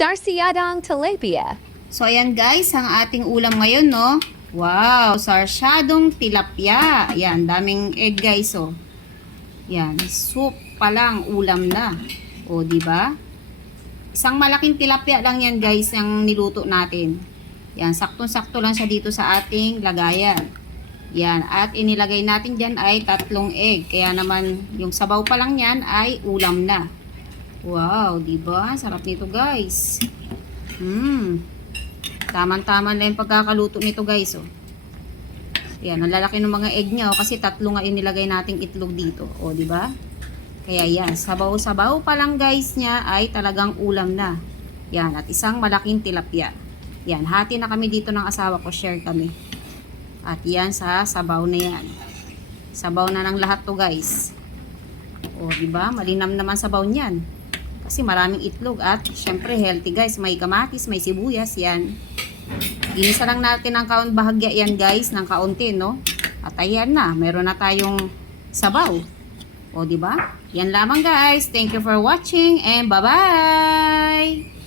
Sarsiadang tilapia. So, ayan guys, ang ating ulam ngayon, no? Wow, sarsyadong tilapia. Ayan, daming egg guys, oh. Ayan, soup pa lang, ulam na. O, di ba? Isang malaking tilapia lang yan guys, ang niluto natin. Yan, saktong-sakto lang siya dito sa ating lagayan. Yan, at inilagay natin dyan ay 3 egg. Kaya naman, yung sabaw pa lang yan ay ulam na. Wow, diba? Sarap nito guys. Taman-taman na yung pagkakaluto nito guys, oh. Yan, ang lalaki ng mga egg niya, oh, kasi 3 nga yung nilagay nating itlog dito. O, diba? Kaya yan, sabaw-sabaw pa lang guys niya ay talagang ulam na. Yan, at isang malaking tilapia. Yan, hati na kami dito ng asawa ko, share kami. At yan sa sabaw na yan. Sabaw na ng lahat to guys. O, diba? Malinam naman sabaw niyan. Kasi maraming itlog at syempre healthy guys. May kamatis, may sibuyas, yan. Ginisa lang natin ang kaon bahagya yan guys, ng kaunti, no? At ayan na, meron na tayong sabaw. O, diba? Yan lamang guys. Thank you for watching and bye-bye!